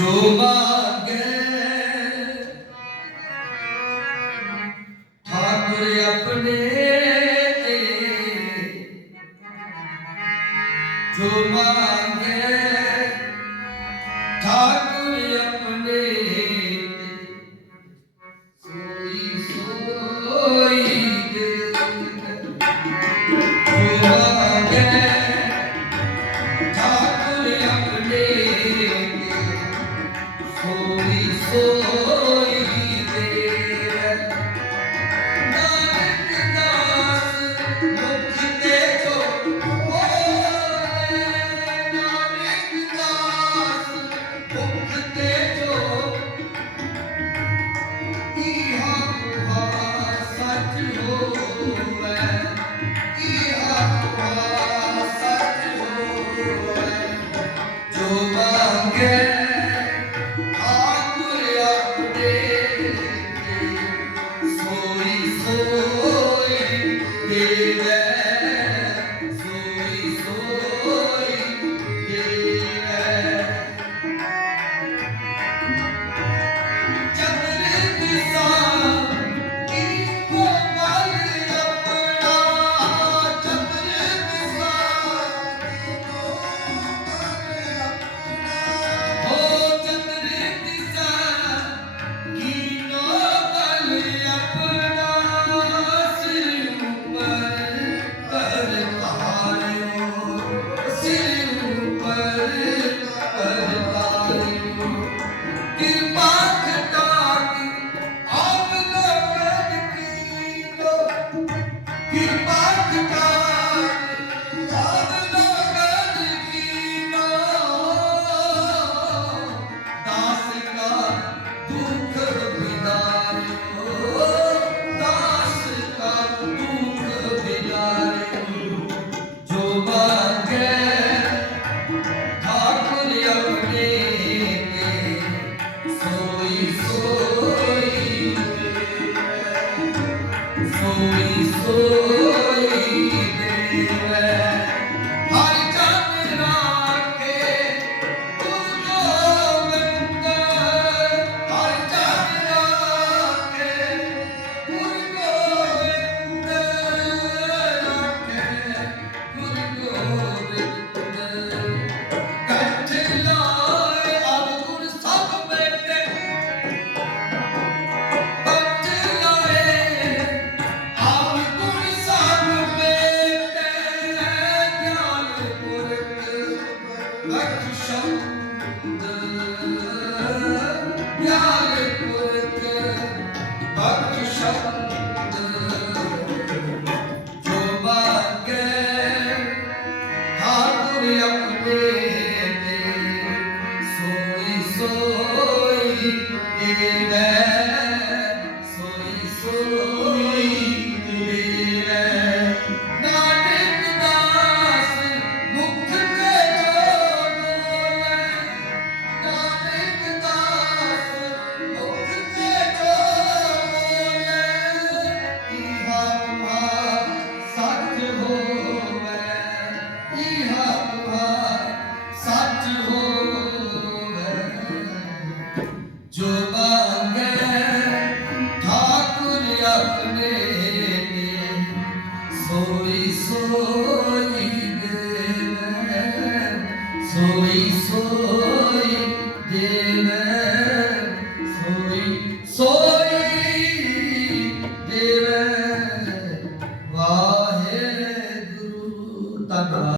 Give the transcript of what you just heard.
ਜੋ ਮਾਗੇ। ਠਾਕੁਰ ਆਪਣੇ ਤੇ ਜੋ ਮਾਗੇ। Holy Spirit. to be